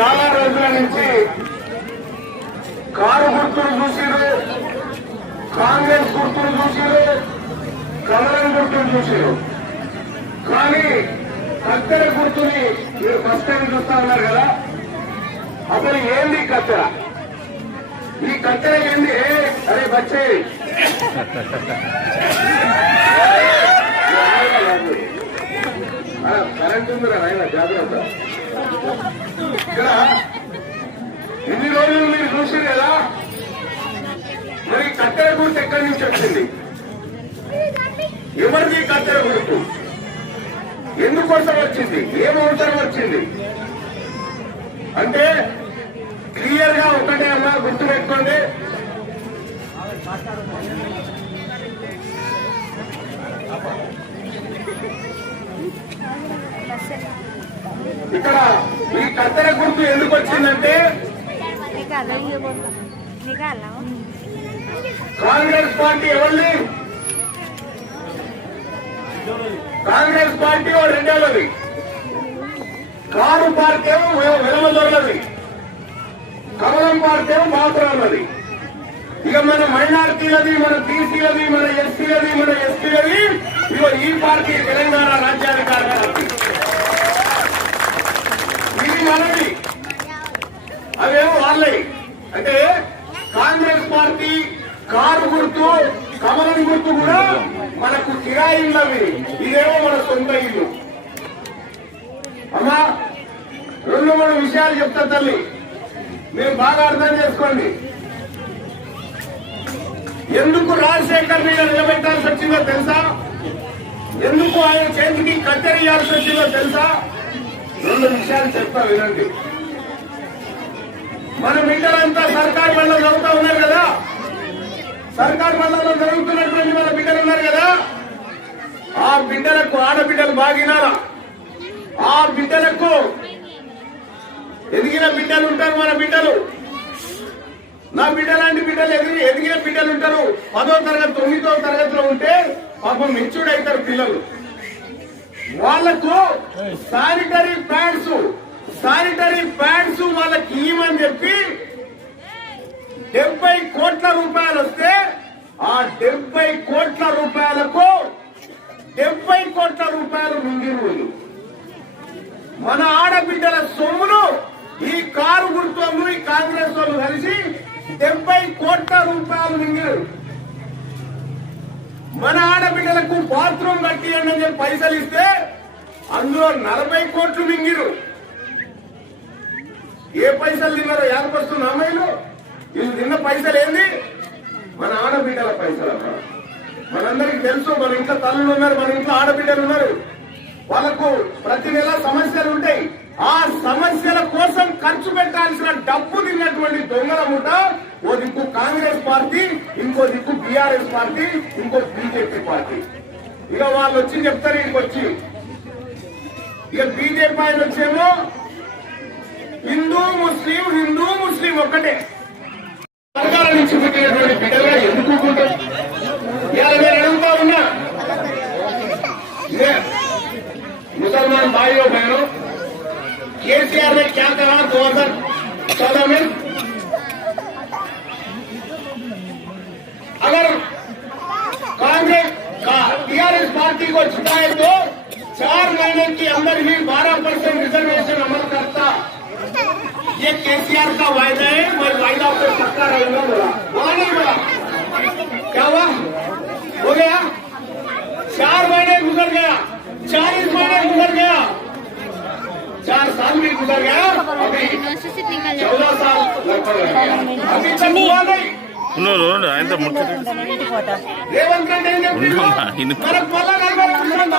చాలా రోజుల నుంచి కారు గుర్తులు చూసిరు, కాంగ్రెస్ గుర్తులు చూసిరు, కమలం గుర్తులు చూసిరు. కానీ కత్తెర గుర్తుని మీరు ఫస్ట్ టైం చూస్తా ఉన్నారు కదా. అసలు ఏంది కత్తెర? ఈ కత్తెర ఏంది? అరే బచ్చే కరెంట్ ఉందిరా ఆయన జాగ్రత్త. ఇక్కడ ఇన్ని రోజులు మీరు చూసారు కదా. మరి కత్తెర గుర్తు ఎక్కడి నుంచి వచ్చింది? ఎవరిది కత్తెర గుర్తు? ఎందుకోసం వచ్చింది? ఏం అవసరం వచ్చింది అంటే క్లియర్ గా ఒకటే అమ్మా, గుర్తు పెట్టుకోండి. ఇక్కడ ఈ కత్తెర గుర్తు ఎందుకు వచ్చిందంటే కాంగ్రెస్ పార్టీ ఎవరిది? కాంగ్రెస్ పార్టీ రెండోది. కారు పార్టీ ఏమో వెలమదొరలది, కమలం పార్టీ ఏమో మాత్రమన్నది. ఇక మన మైనార్టీలది, మన బీసీలది, మన ఎస్సీలది, మన ఎస్టీలది ఇగో ఈ పార్టీ తెలంగాణ రాజ్యాధికార పార్టీ. ఇది మనది, అవేమో వాళ్ళవి. అంటే కాంగ్రెస్ పార్టీ కారు గుర్తు, కమలం గుర్తు కూడా మనకు కిరాయి ఇళ్ళవి, ఇదేమో మన సొంత ఇల్లు. అమ్మా 2-3 విషయాలు చెప్తా తల్లి, మీరు బాగా అర్థం చేసుకోండి. ఎందుకు రాజశేఖర్ మీద నిలబెట్టాల్సి వచ్చిందో తెలుసా? ఎందుకు ఆయన చేతికి కత్తెరియాల్సి వచ్చిందో తెలుసా? 2 విషయాలు చెప్తా వినండి. మన బిడ్డలంతా సర్కారు బళ్ళలో చదువుతా ఉన్నారు కదా. సర్కారు బళ్ళలో జరుగుతున్నటువంటి మన బిడ్డలు ఉన్నారు కదా. ఆ బిడ్డలకు ఆడబిడ్డలు బాగినారా? ఆ బిడ్డలకు ఎదిగిన బిడ్డలు ఉంటారు. మన బిడ్డలు, నా బిడ్డ లాంటి బిడ్డలు ఎదిగిన బిడ్డలు ఉంటారు. 10వ తరగతి 9వ తరగతిలో ఉంటే పాపం మెచ్యూర్డ్ అవుతారు పిల్లలు. వాళ్లకు శానిటరీ ప్యాడ్స్ వాళ్ళకి ఇవ్వమని చెప్పి 70 కోట్ల రూపాయలు వస్తే ఆ 70 కోట్ల రూపాయలకు 70 కోట్ల రూపాయలు మింగిరు. మన ఆడబిడ్డల సొమ్మును ఈ కారు గుర్తు ఈ కాంగ్రెస్ వాళ్ళు కలిసి 70 కోట్ల రూపాయలు మింగారు. మన ఆడబిడ్డలకు బాత్రూమ్ కట్టియండి అని చెప్పి పైసలు ఇస్తే అందులో 40 కోట్లు మింగిరు. ఏ పైసలు తిన్నారో యాదకొస్తున్న అమ్మాయిలు వీళ్ళు తిన్న పైసలు ఏంది? మన ఆడబిడ్డల పైసలు అన్న. మనందరికి తెలుసు, మన ఇంట్లో తల్లులు ఉన్నారు, మన ఇంట్లో ఆడబిడ్డలు ఉన్నారు. వాళ్ళకు ప్రతి నెల సమస్యలు ఉంటాయి. ఆ సమస్యల కోసం ఖర్చు పెట్టాల్సిన డబ్బు తిన్నటువంటి దొంగల ముఠ ఓ దిక్కు కాంగ్రెస్ పార్టీ, ఇంకో దిక్కు టీఆర్ఎస్ పార్టీ, ఇంకో బీజేపీ పార్టీ. ఇక వాళ్ళు వచ్చి చెప్తారు ఇంకొచ్చి, ఇక బీజేపీ ఆయన వచ్చేమో హిందూ ముస్లిం ఒక్కటే. వర్గాల నుంచి పుట్టినటువంటి బిడ్డలుగా ఎందుకు ఉంటారు? ఇవాళ నేను అడుగుతా ఉన్నా, मुसलमान भाइयों बहनों, केसीआर ने क्या कहा 2014 में? अगर कांग्रेस का टीआरएस पार्टी को जिताए तो 4 महीने के अंदर ही 12% रिजर्वेशन अमल करता। ये केसीआर का वायदा है, मैं वायदा पे पक्का रहूंगा बोला नहीं बोला? क्या हुआ? हो गया? 4 महीने गुजर गया, 40 महीने गुजर गया, 4 साल भी गुजर गया, अभी 14 साल लगभग अभी तक हुआ नहीं. ఆయన రేవంత్ రెడ్డి మనకు మళ్ళా 40%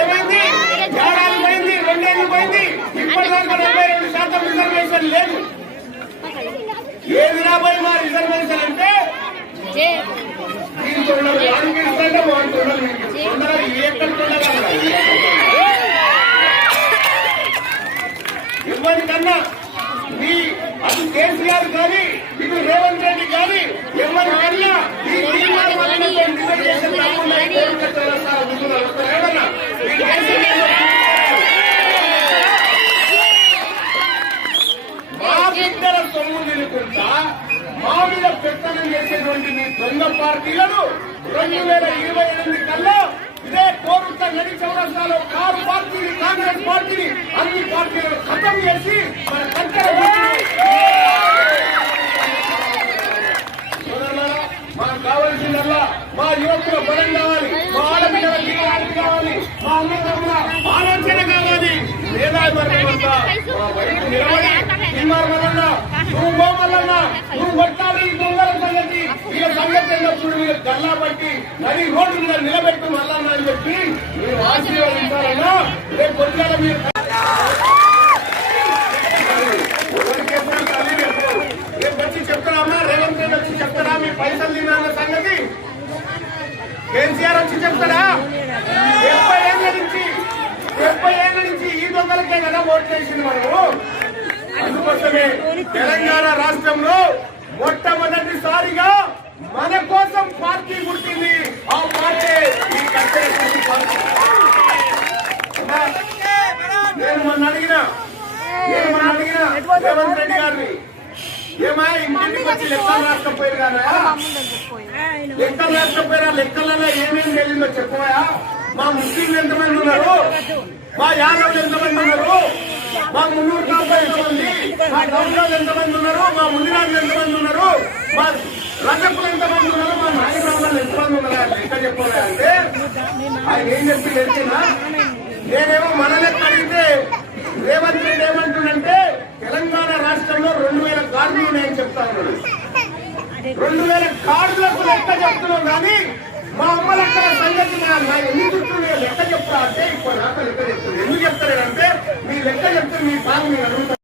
ఏమైంది? 7 ఏళ్ళు పోయింది, 2 ఏళ్ళు పోయింది, ఇప్పటిదాకా 72% రిజర్వేషన్ లేదు. ఏది రాబోయే మా రిజర్వేషన్ అంటే ఎవరికన్నా మీ అది కేసీఆర్ కానీ ఇది రేవంత్ రెడ్డి కానీ ఎవరికన్నా చౌరస్తాలో కారు పార్టీని, కాంగ్రెస్ పార్టీని, అన్ని పార్టీలను ఖతం చేసి మన కంచెల మనకు కావాల్సిందల్లా మా యువకుల బలం కావాలి, మా ఆడపిల్లల జీవనాలు కావాలి, మా అన్నదమ్ముల ఆలోచన కావాలి. లేదా మా వైపు నిలబడి తిమ్మారమల్లన్నా, నువ్వు గోమల్లన్నా, నువ్వు కొట్టాలి ఈ దొంగల సంగతి, వీళ్ళ సంగతి అయినప్పుడు మీరు గల్లా పట్టి నది రోడ్డు మీద నిలబెట్టు మల్లన్నా అని చెప్పి మీరు ఆశీర్వదించాలన్నా. రేపు కొద్దిగా మీరు వచ్చి చెప్తారమ్మా, రేవంత్ రెడ్డి వచ్చి చెప్తారా మీ పైసలు తిన్న సంగతి? కేసీఆర్ వచ్చి చెప్తాడా? 70 ఏళ్ల నుంచి ఈ దొంగలకే కదా ఓట్లు వేసింది మనము. అందుకోసమే తెలంగాణ రాష్ట్రంలో మొట్టమొదటిసారిగా మన కోసం పార్టీ పుట్టింది. ఆ పార్టీ ఈ కట్టెల పార్టీ. నేను మొన్న అడిగిన రేవంత్ రెడ్డి గారిని, ఏమా ఇంటికి వచ్చి లెక్కలు రాసుకపోయారు కదా, లెక్కలు రాసుకపోయారా, లెక్కలలో ఏమేమి తెలియదో చెప్పబోయా? మా ముస్లింలు ఎంతమంది ఉన్నారు, మా యాదవులు ఎంతమంది ఉన్నారు, మా మున్నూరు కాపులు ఎంతమంది, మా గౌరవాలు ఎంతమంది ఉన్నారు, మా మునిరాజులు ఎంతమంది ఉన్నారు, మా రజకులు ఎంతమంది ఉన్నారు, మా నాయకురాలు ఎంతమంది ఉన్నారు లెక్క చెప్పబోయా అంటే ఆయన ఏం చెప్పి తెలిసినా, నేనేమో మన లెక్క అడిగితే రేవంత్ రెడ్డి ఏమంటుందంటే తెలంగాణ రాష్ట్రంలో 2000 కార్డులు ఉన్నాయని చెప్తా ఉన్నాడు. 2000 కార్డులకు లెక్క చెప్తున్నాం కానీ మా అమ్మ లెక్కల సంగతి ఎన్ని చుట్టూ లెక్క చెప్తా అంటే ఇప్పుడు నాకు లెక్క చెప్తుంది. ఎందుకు చెప్తారంటే మీ లెక్క చెప్తే మీ పాలు మీరు అడుగుతారు.